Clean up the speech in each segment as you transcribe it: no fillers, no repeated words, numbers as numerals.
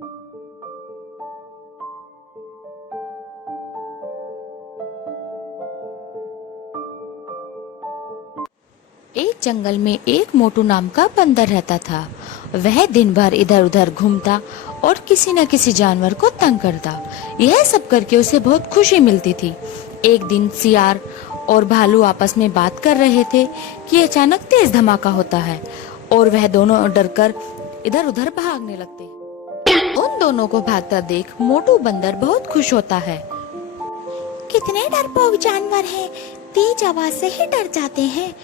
एक जंगल में एक मोटू नाम का बंदर रहता था। वह दिन भर इधर उधर घूमता और किसी न किसी जानवर को तंग करता। यह सब करके उसे बहुत खुशी मिलती थी। एक दिन सियार और भालू आपस में बात कर रहे थे कि अचानक तेज धमाका होता है और वह दोनों डरकर इधर उधर भागने लगते हैं। उन दोनों को भागता देख मोटू बंदर बहुत खुश होता है। कितने डरपोक जानवर हैं, तेज आवाज से ही डर जाते हैं।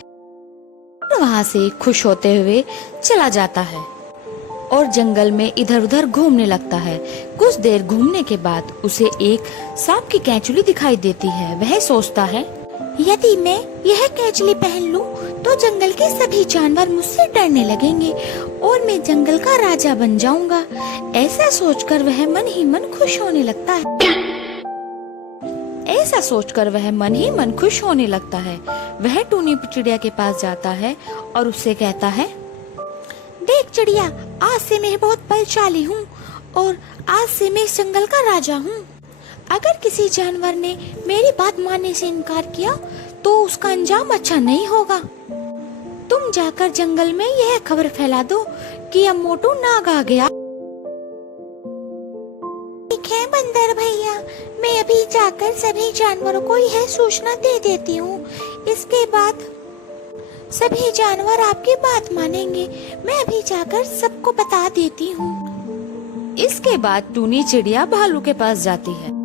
वहाँ से खुश होते हुए चला जाता है और जंगल में इधर उधर घूमने लगता है। कुछ देर घूमने के बाद उसे एक सांप की कैंचुली दिखाई देती है। वह सोचता है, यदि मैं यह कैंचुली पहन लूं, तो जंगल के सभी जानवर मुझसे डरने लगेंगे और मैं जंगल का राजा बन जाऊंगा। ऐसा सोचकर वह मन ही मन खुश होने लगता है। वह टूनी चिड़िया के पास जाता है और उससे कहता है, देख चिड़िया, आज से मैं बहुत बलशाली हूँ और आज से मैं इस जंगल का राजा हूँ। अगर किसी जानवर ने मेरी बात मानने से इनकार किया तो उसका अंजाम अच्छा नहीं होगा। तुम जाकर जंगल में यह खबर फैला दो कि अब मोटू नाग आ गया। ठीक है बंदर भैया, मैं अभी जाकर सभी जानवरों को यह सूचना दे देती हूँ। इसके बाद सभी जानवर आपकी बात मानेंगे। मैं अभी जाकर सबको बता देती हूँ। इसके बाद टूनी चिड़िया भालू के पास जाती है।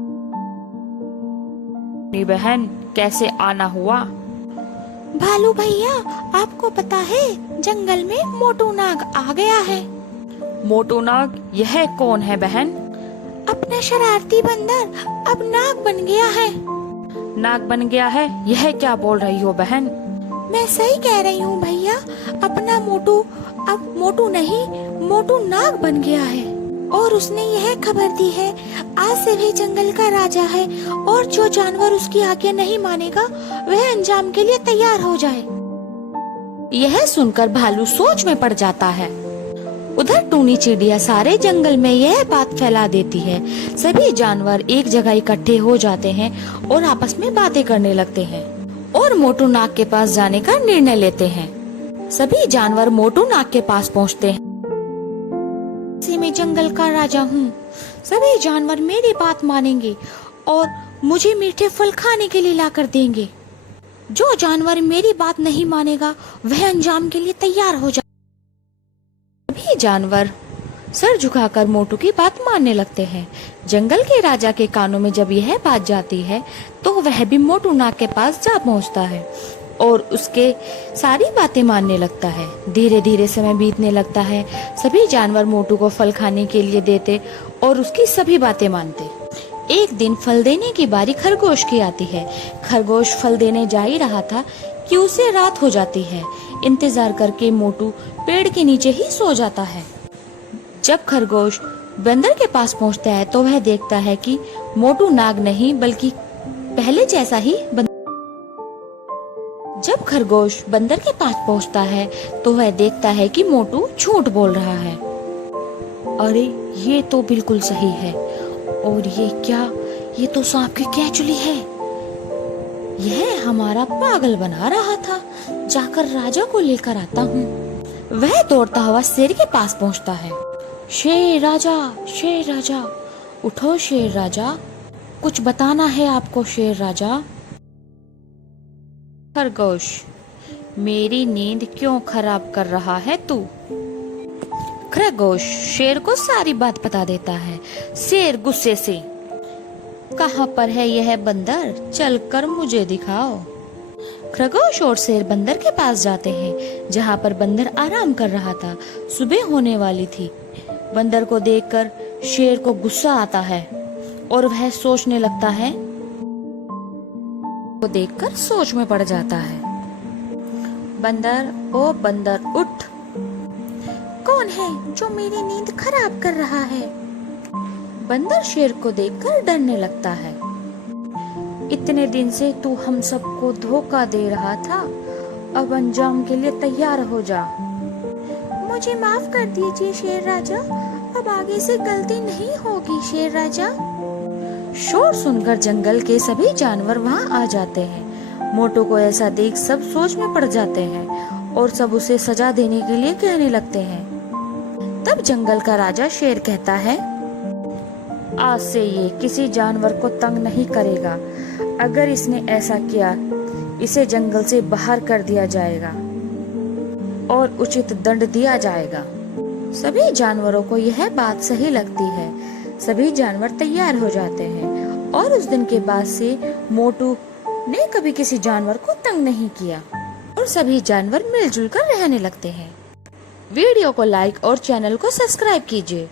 बहन, कैसे आना हुआ? भालू भैया, आपको पता है जंगल में मोटू नाग आ गया है। मोटू नाग? यह कौन है बहन? अपना शरारती बंदर अब नाग बन गया है। नाग बन गया है? यह क्या बोल रही हो बहन? मैं सही कह रही हूँ भैया, अपना मोटू अब मोटू नहीं, मोटू नाग बन गया है और उसने यह खबर दी है आज से वह जंगल का राजा है और जो जानवर उसकी आज्ञा नहीं मानेगा वह अंजाम के लिए तैयार हो जाए। यह सुनकर भालू सोच में पड़ जाता है। उधर टूनी चिड़िया सारे जंगल में यह बात फैला देती है। सभी जानवर एक जगह इकट्ठे हो जाते हैं और आपस में बातें करने लगते हैं और मोटू नाग के पास जाने का निर्णय लेते हैं। सभी जानवर मोटू नाग के पास पहुंचते हैं। मैं जंगल का राजा हूँ, सभी जानवर मेरी बात मानेंगे और मुझे मीठे फल खाने के लिए लाकर देंगे। जो जानवर मेरी बात नहीं मानेगा वह अंजाम के लिए तैयार हो जाए। सभी जानवर सर झुकाकर मोटू की बात मानने लगते हैं। जंगल के राजा के कानों में जब यह बात जाती है तो वह भी मोटू नाग के पास जा पहुंचता है और उसके सारी बातें मानने लगता है। धीरे धीरे समय बीतने लगता है। सभी जानवर मोटू को फल खाने के लिए देते और उसकी सभी बातें मानते। एक दिन फल देने की बारी खरगोश की आती है। खरगोश फल देने जा ही रहा था कि उसे रात हो जाती है। इंतजार करके मोटू पेड़ के नीचे ही सो जाता है। जब खरगोश बंदर के पास पहुंचता है तो वह देखता है कि मोटू नाग नहीं बल्कि पहले जैसा ही जब खरगोश बंदर के पास पहुंचता है तो वह देखता है कि मोटू झूठ बोल रहा है। अरे ये तो बिल्कुल सही है। और ये क्या? ये तो सांप की कैंचुली है। यह हमारा पागल बना रहा था। जाकर राजा को लेकर आता हूँ। वह दौड़ता हुआ शेर के पास पहुँचता है। शेर राजा, उठो शेर राजा, कुछ बताना है आपको शेर राजा। खरगोश, मेरी नींद क्यों खराब कर रहा है तू? खरगोश शेर को सारी बात बता देता है। शेर गुस्से से, कहाँ पर है यह बंदर? चलकर मुझे दिखाओ। खरगोश और शेर बंदर के पास जाते हैं जहाँ पर बंदर आराम कर रहा था। सुबह होने वाली थी। बंदर को देखकर शेर को गुस्सा आता है और वह सोचने लगता है। को देखकर सोच में पड़ जाता है। बंदर, ओ बंदर उठ। कौन है जो मेरी नींद खराब कर रहा है? बंदर शेर को देखकर डरने लगता है। इतने दिन से तू हम सबको धोखा दे रहा था, अब अंजाम के लिए तैयार हो जा। मुझे माफ कर दीजिए शेर राजा, अब अब आगे से गलती नहीं होगी शेर राजा। शोर सुनकर जंगल के सभी जानवर वहाँ आ जाते हैं। मोटू को ऐसा देख सब सोच में पड़ जाते हैं और सब उसे सजा देने के लिए कहने लगते हैं। तब जंगल का राजा शेर कहता है, आज से ये किसी जानवर को तंग नहीं करेगा। अगर इसने ऐसा किया, इसे जंगल से बाहर कर दिया जाएगा और उचित दंड दिया जाएगा। सभी जानवरों को यह बात सही लगती है। सभी जानवर तैयार हो जाते हैं और उस दिन के बाद से मोटू ने कभी किसी जानवर को तंग नहीं किया और सभी जानवर मिलजुल कर रहने लगते हैं। वीडियो को लाइक और चैनल को सब्सक्राइब कीजिए।